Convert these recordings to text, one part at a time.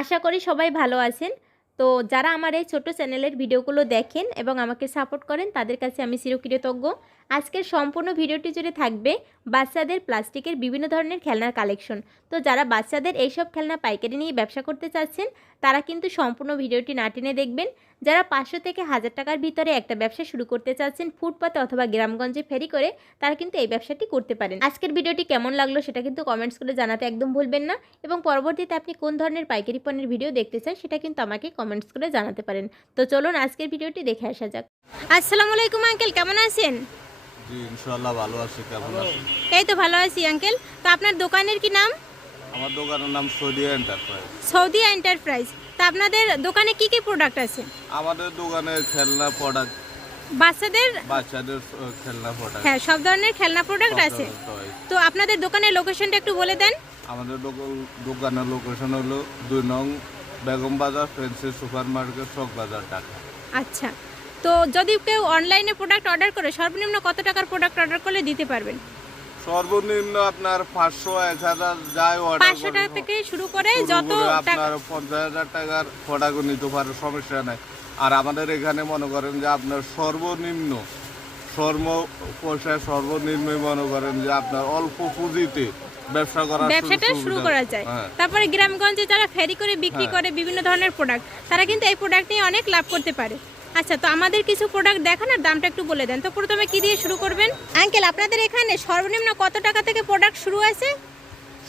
আশা করি সবাই ভালো আছেন। তো যারা আমার এই ছোটো চ্যানেলের ভিডিওগুলো দেখেন এবং আমাকে সাপোর্ট করেন, তাদের কাছে আমি চিরকৃতজ্ঞ। আজকের সম্পূর্ণ ভিডিওটি জুড়ে থাকবে বাচ্চাদের প্লাস্টিকের বিভিন্ন ধরনের খেলনার কালেকশন। তো যারা বাচ্চাদের এইসব খেলনা পাইকারি নিয়ে ব্যবসা করতে চাচ্ছেন, তারা কিন্তু সম্পূর্ণ ভিডিওটি না টেনে দেখবেন। যারা পাঁচশো থেকে হাজার টাকার ভিতরে একটা ব্যবসা শুরু করতে চাচ্ছেন ফুটপাতে অথবা গ্রামগঞ্জে ফেরি করে তারা কিন্তু এই ব্যবসাটি করতে পারেন। আজকের ভিডিওটি কেমন লাগল সেটা কিন্তু কমেন্টস করে জানাতে একদম ভুলবেন না এবং পরবর্তীতে আপনি কোন ধরনের পাইকারি পণ্যের ভিডিও দেখতে চান সেটা কিন্তু আমাকে কমেন্টস করে জানাতে পারেন। তো চলুন আজকের ভিডিওটি দেখে আসা যাক। আসসালামু আলাইকুম আঙ্কেল কেমন আছেন? জি ইনশাল্লাহ ভালো আছি কেমন আছেন? এই তো ভালো আছি আঙ্কেল তো আপনার দোকানের কি নাম? আমার দোকানের নাম সৌদিয়া এন্টারপ্রাইজ সৌদি এন্টারপ্রাইজ তা আপনাদের দোকানে কি কি প্রোডাক্ট আছে? আমাদের দোকানে খেলনা প্রোডাক্ট বাচ্চাদের? বাচ্চাদের খেলনা প্রোডাক্ট হ্যাঁ সব ধরনের খেলনা প্রোডাক্ট আছে। তো আপনাদের দোকানের লোকেশনটা একটু বলে দেন। আমাদের দোকানের লোকেশন হলো দুই নং বেগম বাজার ফেন্সি সুপার মার্কেট চক বাজার ঢাকা। আচ্ছা। তো যদি কেউ অনলাইনে প্রোডাক্ট অর্ডার করে সর্বনিম্ন কত টাকার প্রোডাক্ট অর্ডার করলে দিতে পারবেন? সর্বনিম্ন আপনার পাঁচশো এক হাজার অর্ডার পাঁচশো টাকা থেকে শুরু করে যত আপনার পঞ্চাশ হাজার টাকার প্রোডাক্ট নিতে পারে সমস্যা নাই। আর আমাদের এখানে মনে করেন যে আপনার সর্বনিম্ন সর্ব পয়সা সর্বনিম্ন মনে করেন যে আপনার অল্প পুঁজিতে ব্যবসা সুযোগ ব্যবসাটা শুরু করা যায়। হ্যাঁ। তারপরে গ্রামগঞ্জে যারা ফেরি করে বিক্রি হ্যাঁ। করে বিভিন্ন ধরনের প্রোডাক্ট তারা কিন্তু এই প্রোডাক্ট নিয়ে অনেক লাভ করতে পারে। আচ্ছা তো আমাদের কিছু প্রোডাক্ট দেখান আর দামটা একটু বলে দেন। তো প্রথমে কি দিয়ে শুরু করবেন? আঙ্কেল আপনাদের এখানে সর্বনিম্ন কত টাকা থেকে প্রোডাক্ট শুরু আছে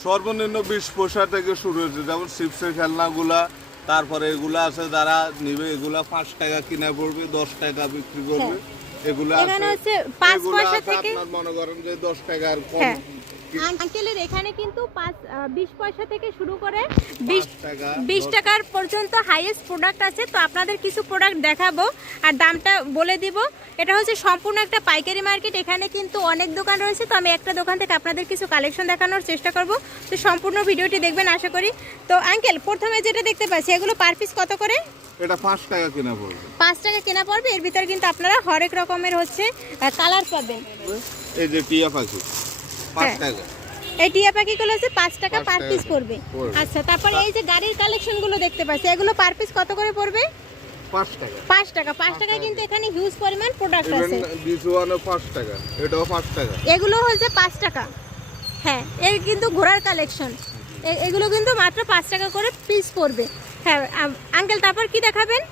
সর্বনিম্ন বিশ পয়সা থেকে শুরু হয়েছে। যেমন চিপসের খেলনাগুলা তারপরে এগুলা আছে যারা নিবে এগুলা পাঁচ টাকা কিনা পড়বে দশ টাকা বিক্রি করবে। এগুলা হ্যাঁ। এখানে আছে। হচ্ছে পাঁচ পয়সা থেকে আপনার মনে করেন যে দশ টাকার কম। হ্যাঁ। আঙ্কেলের এখানে কিন্তু পাঁচ বিশ পয়সা থেকে শুরু করে বিশ বিশ টাকার পর্যন্ত হাইয়েস্ট প্রোডাক্ট আছে। তো আপনাদের কিছু প্রোডাক্ট দেখাবো আর দামটা বলে দিব। এটা হচ্ছে সম্পূর্ণ একটা পাইকারি মার্কেট এখানে কিন্তু অনেক দোকান রয়েছে। তো আমি একটা দোকান থেকে আপনাদের কিছু কালেকশন দেখানোর চেষ্টা করব। তো সম্পূর্ণ ভিডিওটি দেখবেন আশা করি। তো আঙ্কেল প্রথমে যেটা দেখতে পাচ্ছি এগুলো পার পিস কত করে? এটা পাঁচ টাকা কিনা পড়বে। টাকা কেনা পড়বে। এর ভিতরে কিন্তু আপনারা হরেক রকমের হচ্ছে কালার পাবেন। এই যে টিয়া পাখি। হ্যাঁ। এই টিয়া পাখিগুলো হচ্ছে পাঁচ টাকা পার পিস পড়বে। আচ্ছা তারপরে এই যে গাড়ির কালেকশনগুলো দেখতে পাচ্ছি এগুলো পার পিস কত করে পড়বে? পাঁচ টাকা। পাঁচ টাকা কিন্তু এখানে হিউজ পরিমাণ প্রোডাক্ট আছে। পাঁচ টাকা এটাও পাঁচ টাকা। এগুলো হচ্ছে পাঁচ টাকা। হ্যাঁ এর কিন্তু ঘোড়ার কালেকশন এগুলো কিন্তু মাত্র পাঁচ টাকা করে পিস পড়বে। হ্যাঁ আঙ্কেল তারপর কি দেখাবেন?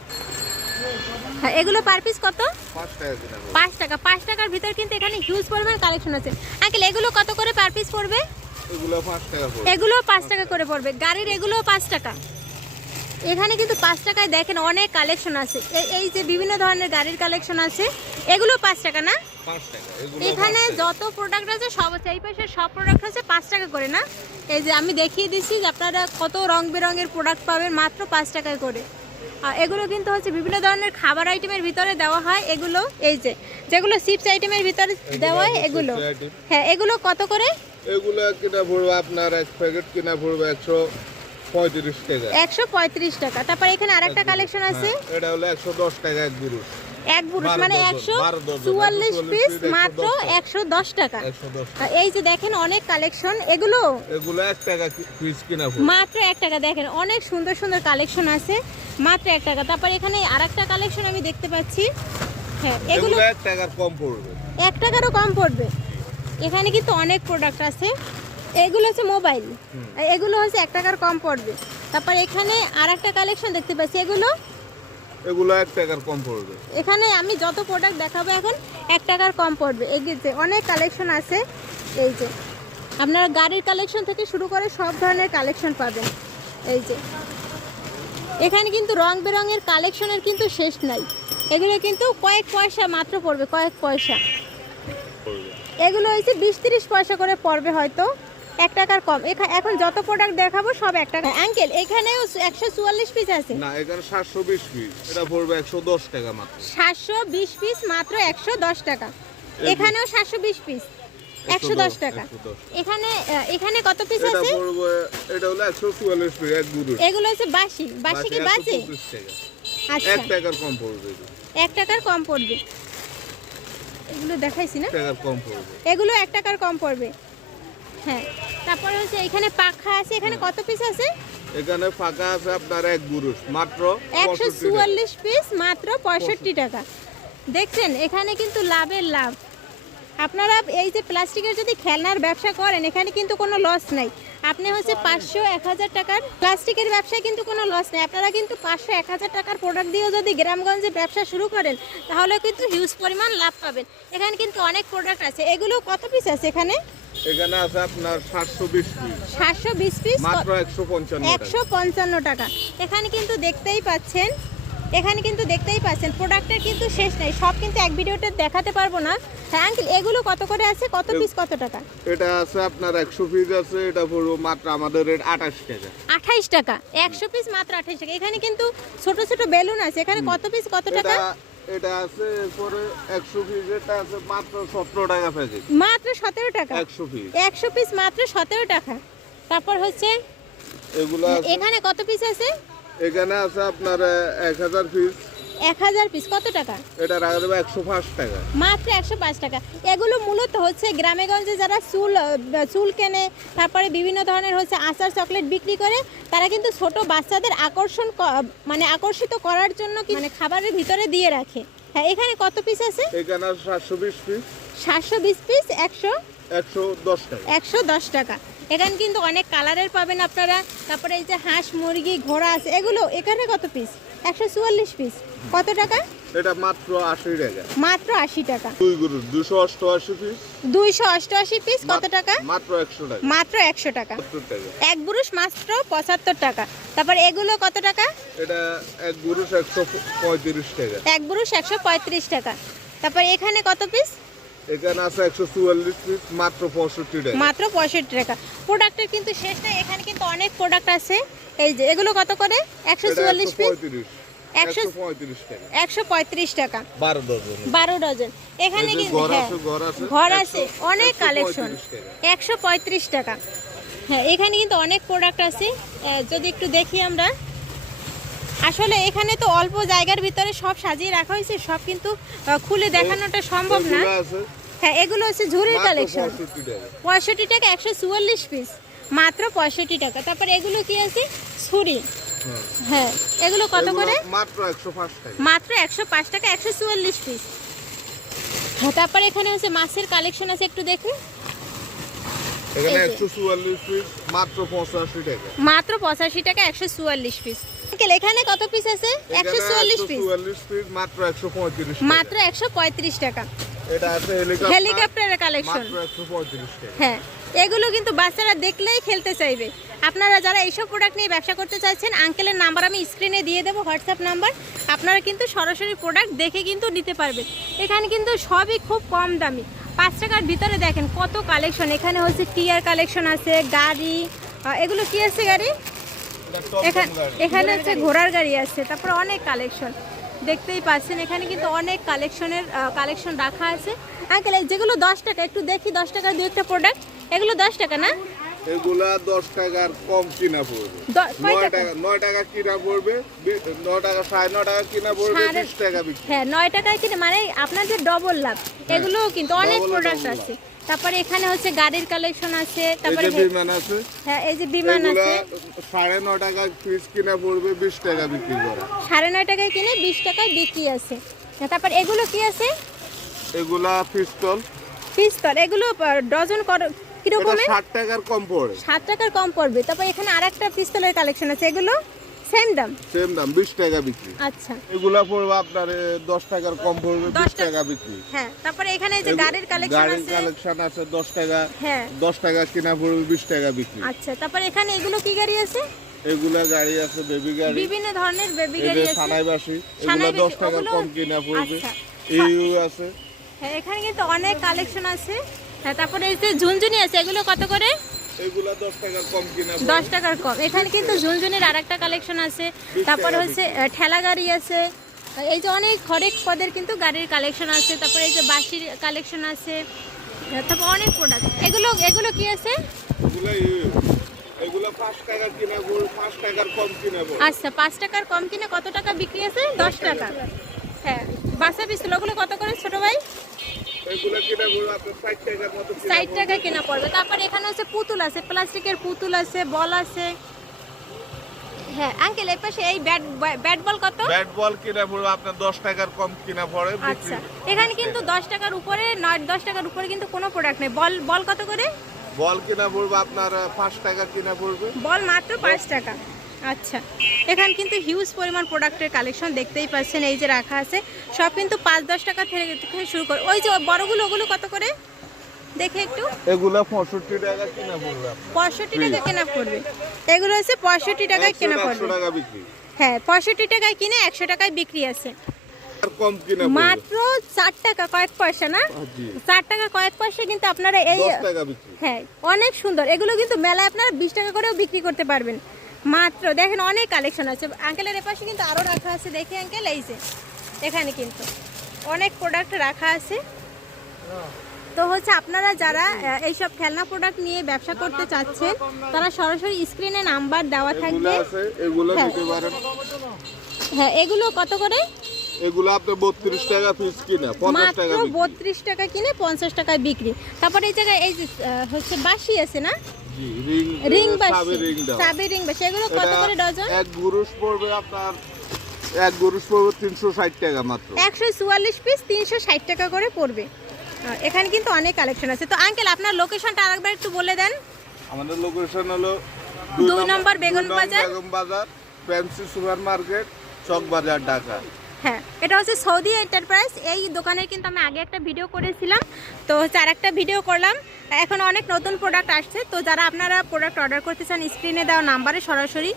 হ্যাঁ এগুলো পার পিস কত? পাঁচ টাকা পাঁচ টাকার ভিতর কিন্তু এখানে হিউজ পরিমাণ কালেকশন আছে। আঙ্কেল এগুলো কত করে পার পিস পড়বে? এগুলো পাঁচ টাকা করে পড়বে। গাড়ির এগুলো পাঁচ টাকা। এখানে কিন্তু পাঁচ টাকায় দেখেন অনেক কালেকশন আছে। এই যে বিভিন্ন ধরনের গাড়ির কালেকশন আছে এগুলো পাঁচ টাকা না? এখানে যত প্রোডাক্ট আছে সব এই পাশে সব প্রোডাক্ট হচ্ছে পাঁচ টাকা করে না? এই যে আমি দেখিয়ে দিচ্ছি যে আপনারা কত রং বেরঙের প্রোডাক্ট পাবেন মাত্র পাঁচ টাকায় করে। এগুলো কিন্তু হচ্ছে বিভিন্ন ধরনের খাবার আইটেমের ভিতরে দেওয়া হয় এগুলো এই যে যেগুলো চিপস আইটেমের ভিতরে দেওয়া হয় এগুলো। হ্যাঁ এগুলো কত করে? এগুলো কিনা পড়বে আপনার এক প্যাকেট কিনা পড়বে একশো পঁয়ত্রিশ টাকা। একশো পঁয়ত্রিশ টাকা। তারপর এখানে আরেকটা কালেকশন আছে? হ্যাঁ, এটা হলো একশো দশ টাকা এক বুরুষ এক বারো মানে একশো চুয়াল্লিশ পিস মাত্র একশো দশ টাকা। আর এই যে দেখেন অনেক কালেকশন এগুলো? এগুলো এক টাকা পিস কিনা মাত্র এক টাকা। দেখেন অনেক সুন্দর সুন্দর কালেকশন আছে। মাত্র এক টাকা। তারপর এখানে আরেকটা কালেকশন আমি দেখতে পাচ্ছি। হ্যাঁ এগুলো এগুলো এক টাকার কম পড়বে। এক টাকারও কম পড়বে। এখানে কিন্তু অনেক প্রোডাক্ট আছে। এগুলো হচ্ছে মোবাইল এগুলো হচ্ছে এক টাকার কম পড়বে। তারপর এখানে আর একটা কালেকশন দেখতে পাচ্ছি। এগুলো? এগুলো এক টাকার কম পড়বে। এখানে আমি যত প্রোডাক্ট দেখাবো এখন, এক টাকার কম পড়বে। এগিয়েছে অনেক কালেকশন আছে। এই যে, আপনারা গাড়ির কালেকশন থেকে শুরু করে সব ধরনের কালেকশন পাবেন। এই যে, এখানে কিন্তু রং বেরঙের কালেকশনের কিন্তু শেষ নাই। এগুলো কিন্তু কয়েক পয়সা মাত্র পড়বে, কয়েক পয়সা। এগুলো হয়েছে বিশ তিরিশ পয়সা করে পড়বে হয়তো। এক টাকার কম। এখা- এখন যত প্রোডাক্ট দেখাবো সব এক টাকা। অ্যাঙ্কেল এখানেও একশো চুয়াল্লিশ পিস আছে। না এখানে সাতশো বিশ পিস এটা পড়বে একশো দশ টাকা মাত্র। সাতশো বিশ পিস মাত্র একশো দশ টাকা। এখানেও সাতশো বিশ পিস একশো দশ টাকা। এখানে এখানে কত পিস আছে? এটা হলো একশো চুয়াল্লিশ পিস এক বুরুষ এগুলো হচ্ছে বাসি। বাসি কি বাজে আচ্ছা। এক টাকার কম পড়বে এক টাকার কম পড়বে। এগুলো দেখাইছি না? টাকার কম পড়বে। এগুলো এক টাকার কম পড়বে। হ্যাঁ। তারপরে হচ্ছে এখানে পাখা আছে এখানে কত পিস আছে? এখানে ফাঁকা আছে আপনার এক গুরুষ মাত্র একশো চুয়াল্লিশ পিস মাত্র পঁয়ষট্টি টাকা। দেখছেন এখানে কিন্তু লাভের লাভ। আপনারা এই যে প্লাস্টিকের যদি খেলনার ব্যবসা করেন এখানে কিন্তু কোনো লস নাই। আপনি হচ্ছে পাঁচশো এক হাজার টাকার প্লাস্টিকের ব্যবসায় কিন্তু কোনো লস নেই। আপনারা কিন্তু পাঁচশো এক হাজার টাকার প্রোডাক্ট দিয়েও যদি গ্রামগঞ্জে ব্যবসা শুরু করেন তাহলে কিন্তু হিউজ পরিমাণ লাভ পাবেন। এখানে কিন্তু অনেক প্রোডাক্ট আছে। এগুলো কত পিস আছে এখানে? এখানে আছে আপনার পিস মাত্র টাকা। এখানে কিন্তু দেখতেই পাচ্ছেন এখানে কিন্তু দেখতেই পাচ্ছেন প্রোডাক্টের কিন্তু শেষ নেই। সব কিন্তু এক ভিডিওতে দেখাতে পারব না। হ্যাঁ আঙ্কেল এগুলো কত করে আছে? কত পিস কত টাকা? এটা আছে আপনার একশো পিস আছে এটা পুরো মাত্র আমাদের রেট আঠাশ টাকা। আঠাইশ টাকা। একশো পিস মাত্র আঠাইশ টাকা। এখানে কিন্তু ছোট ছোট বেলুন আছে। এখানে কত পিস কত টাকা? এটা আছে এরপরে একশো পিস এটা আছে মাত্র সতেরো টাকা প্যাকেট মাত্র সতেরো টাকা? একশো পিস একশো পিস মাত্র সতেরো টাকা। তারপর হচ্ছে এগুলো এখানে কত পিস আছে? এখানে আছে আপনার এক হাজার পিস এক হাজার পিস কত টাকা? এটা রাখা দেবে একশো পাঁচ টাকা। মাত্র একশো পাঁচ টাকা। এগুলো মূলত হচ্ছে গ্রামে গঞ্জে যারা চুল চুল কেনে তারপরে বিভিন্ন ধরনের হচ্ছে আচার চকলেট বিক্রি করে তারা কিন্তু ছোট বাচ্চাদের আকর্ষণ মানে আকর্ষিত করার জন্য মানে খাবারের ভিতরে দিয়ে রাখে। হ্যাঁ এখানে কত পিস আছে? এখানে সাতশো বিশ পিস সাতশো বিশ পিস একশো? একশো দশ টাকা। একশো দশ টাকা। এখানে কিন্তু অনেক কালারের পাবেন আপনারা। তারপরে এই যে হাঁস মুরগি ঘোড়া আছে এগুলো এখানে কত পিস একশো চুয়াল্লিশ পিস কত টাকা? এটা মাত্র আশি টাকা। মাত্র আশি টাকা। দুই গরু দুশো অষ্টআশি পিস দুইশো অষ্টআশি পিস কত টাকা? মাত্র একশো টাকা। মাত্র একশো টাকা। সত্তর টাকা। এক বুরুষ মাত্র পঁচাত্তর টাকা। তারপর এগুলো কত টাকা? এটা এক একশো পঁয়ত্রিশ টাকা। এক বুরুষ একশো পঁয়ত্রিশ টাকা। তারপর এখানে কত পিস এখানে আছে একশো চুয়াল্লিশ পিস মাত্র পঁয়ষট্টি টাকা। মাত্র পঁয়ষট্টি টাকা। প্রোডাক্টের কিন্তু শেষ নাই এখানে কিন্তু অনেক প্রোডাক্ট আছে। এই যে এগুলো কত করে? একশো চুয়াল্লিশ পিস পঁয়ত্রিশ একশো- একশো পঁয়ত্রিশ টাকা। বারো ডজন। এখানে কিন্তু ঘর হ্যাঁ আছে, ঘর আছে, ঘর আছে অনেক কালেকশন। একশো পঁয়ত্রিশ টাকা। হ্যাঁ এখানে কিন্তু অনেক প্রোডাক্ট আছে। যদি একটু দেখি আমরা। আসলে এখানে তো অল্প জায়গার ভিতরে সব সাজিয়ে রাখা হয়েছে সব কিন্তু খুলে দেখানোটা সম্ভব না। হ্যাঁ এগুলো হচ্ছে ঝুড়ির কালেকশন পঁয়ষট্টি টাকা। একশো চুয়াল্লিশ পিস মাত্র পঁয়ষট্টি টাকা। তারপর এগুলো কি আছে? ছুরি। হ্যাঁ এগুলো কত করে? মাত্র একশো পাঁচ টাকা। একশো চুয়াল্লিশ পিস হ্যাঁ তারপর এখানে হচ্ছে মাছের কালেকশন আছে একটু দেখুন এখানে পিস মাত্র পঁচাশি টাকা। মাত্র পিস এখানে কত পিস আছে? একশো চুয়াল্লিশ পিস মাত্র একশো পঁয়ত্রিশ টাকা। মাত্র একশো পঁয়ত্রিশ টাকা। এটা আছে হেলিকপ্টার হেলিকপ্টারের কালেকশন মাত্র টাকা। হ্যাঁ এগুলো কিন্তু বাচ্চারা দেখলেই খেলতে চাইবে। আপনারা যারা এইসব প্রোডাক্ট নিয়ে ব্যবসা করতে চাইছেন আঙ্কেলের নাম্বার আমি স্ক্রিনে দিয়ে দেবো হোয়াটসঅ্যাপ নাম্বার আপনারা কিন্তু সরাসরি প্রোডাক্ট দেখে কিন্তু নিতে পারবেন। এখানে কিন্তু সবই খুব কম দামি। পাঁচ টাকার ভিতরে দেখেন কত কালেকশন এখানে হচ্ছে টিয়ার কালেকশন আছে, গাড়ি এগুলো কি আছে গাড়ি? এখানে এখানে হচ্ছে ঘোড়ার গাড়ি আছে, তারপর অনেক কালেকশন দেখতেই পাচ্ছেন, এখানে কিন্তু অনেক কালেকশনের কালেকশন রাখা আছে। আঙ্কেল যেগুলো দশ টাকা, একটু দেখি দশ টাকার দু একটা প্রোডাক্ট এগুলো দশ টাকা না? এগুলা দশ টাকার কম কিনা পড়বে। নয় টাকা? নয় টাকা কিনা পড়বে নয় টাকা সাড়ে নয় টাকা কিনা পড়বে বিশ টাকা বিক্রি। হ্যাঁ নয় টাকায় কিনে মানে আপনাদের ডবল লাভ এগুলোও কিন্তু অনেক প্রোডাক্ট আছে। তারপরে এখানে হচ্ছে গাড়ির কালেকশন আছে তারপরে বিমান আছে হ্যাঁ এই যে বিমান এগুলা আছে। সাড়ে নয় টাকা পিস কিনা পড়বে বিশ টাকা বিক্রি করে। সাড়ে নয় টাকায় কিনে বিশ টাকায় বিক্রি আছে। তারপর এগুলো কি আছে? এগুলা পিস্তল পিস্তল এগুলো ডজন কিরকমের ষাট টাকার কম পড়ে। সাত টাকার কম পড়বে। তারপর এখানে আর পিস্তলের কালেকশন আছে। এগুলো সেম দাম? সেম দাম বিশ টাকা বিক্রি। আচ্ছা। এগুলা পড়বে আপনার এ, দশ টাকার কম পড়বে দশ বিশ টাকা। টাকা বিক্রি। হ্যাঁ তারপরে এখানে এই যে গাড়ির কালেকশন গাড়ির কালেকশন আছে দশ টাকা। হ্যাঁ। টাকা কিনা পড়বে বিশ টাকা বিক্রি। আচ্ছা তারপর এখানে এগুলো কি গাড়ি আছে? এগুলা গাড়ি আছে বেবি গাড়ি। বিভিন্ন ধরনের বেবি গাড়ি আছে। সানাইবাসী এগুলা কম কিনা পড়বে। আচ্ছা। ইউ আছে। হ্যাঁ এখানে কিন্তু অনেক কালেকশন আছে। হ্যাঁ তারপরে এই যে ঝুনঝুনি আছে এগুলো কত করে? দশ টাকার কম এখানে কিন্তু ঝুনঝুনির আর একটা কালেকশন আছে তারপরে হচ্ছে ঠেলা গাড়ি আছে। এই যে অনেক হরেক পদের কিন্তু গাড়ির কালেকশন আছে। তারপরে এই যে বাসির কালেকশন আছে। তারপর অনেক প্রোডাক্ট এগুলো এগুলো কি আছে? আচ্ছা পাঁচ টাকার কম কিনে কত টাকা বিক্রি আছে? দশ টাকা। হ্যাঁ বাসা পিস্তল ওগুলো কত করে ছোট ভাই এগুলা কিনা পড়বে আপনার ষাট টাকার মতো কিনা ষাট পড়বে। টাকা কেনা পড়বে। তারপরে এখানে হচ্ছে পুতুল আছে প্লাস্টিকের পুতুল আছে বল আছে। হ্যাঁ আঙ্কেল এর পাশে এই ব্যাট ব্যাট বল কত? ব্যাট বল কিনা পড়বে আপনার দশ টাকার কম কিনা পড়ে আচ্ছা এখানে কিন্তু দশ টাকার উপরে নয় দশ টাকার উপরে কিন্তু কোনো প্রোডাক্ট নেই। বল বল কত করে? বল কিনা পড়বে আপনার আহ, পাঁচ টাকা কিনা পড়বে বল মাত্র পাঁচ টাকা। আচ্ছা। এখানে কিন্তু হিউজ পরিমাণ প্রোডাক্টের কালেকশন দেখতেই পাচ্ছেন এই যে রাখা আছে। সব কিন্তু পাঁচ দশ টাকা থেকে শুরু করে ওই যে বড়গুলো ওগুলো কত করে? দেখে একটু। এগুলা টাকা কিনা পড়বে আপনার। পঁয়ষট্টি টাকা কেনা পড়বে। এগুলো টাকায় কেনা পড়বে। টাকা বিক্রি। হ্যাঁ পঁয়ষট্টি টাকায় কিনে একশো টাকায় বিক্রি আছে। আর কম কিনা মাত্র টাকা কয়েক পয়সা না? টাকা কয়েক পয়সা কিন্তু আপনারা এই দশ টাকা বিক্রি। হ্যাঁ অনেক সুন্দর। এগুলো কিন্তু মেলায় আপনারা বিশ টাকা করেও বিক্রি করতে পারবেন। মাত্র দেখেন অনেক কালেকশন আছে। আঙ্কেলের এপাশে কিন্তু আরও রাখা আছে। দেখি আঙ্কেল এই যে এখানে কিন্তু অনেক প্রোডাক্ট রাখা আছে। তো হচ্ছে আপনারা যারা এইসব খেলনা প্রোডাক্ট নিয়ে ব্যবসা করতে চাচ্ছেন তারা সরাসরি স্ক্রিনে নাম্বার দেওয়া থাকবে। হ্যাঁ। হ্যাঁ এগুলো কত করে? এগুলো টাকা পিস কিনা টাকা কিনে পঞ্চাশ টাকায় বিক্রি। তারপরে এই জায়গায় এই যে হচ্ছে আছে না? জি রিং এগুলো কত করে ডজন? এক পড়বে আপনার এক পড়বে টাকা মাত্র। পিস তিনশো ষাট টাকা করে পড়বে। এখানে কিন্তু অনেক কালেকশন আছে। তো আঙ্কেল আপনার লোকেশনটা আরেকবার একটু বলে দেন। আমাদের লোকেশন হলো দুই নম্বর বেগুন বাজার। বেগুন বাজার। ফ্যান্সি সুপার মার্কেট চক বাজার ঢাকা। হ্যাঁ এটা হচ্ছে সৌদি এন্টারপ্রাইজ। এই দোকানের কিন্তু আমি আগে একটা ভিডিও করেছিলাম। তো আর একটা ভিডিও করলাম। এখন অনেক নতুন প্রোডাক্ট আসছে। তো যারা আপনারা প্রোডাক্ট অর্ডার করতে চান স্ক্রিনে দেওয়া নাম্বারে সরাসরি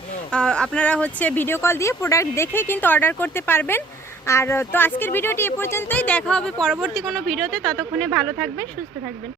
আপনারা হচ্ছে ভিডিও কল দিয়ে প্রোডাক্ট দেখে কিন্তু অর্ডার করতে পারবেন। আর, তো আজকের ভিডিওটি এ পর্যন্তই। দেখা হবে পরবর্তী কোনো ভিডিওতে। ততক্ষণে ভালো থাকবেন, সুস্থ থাকবেন।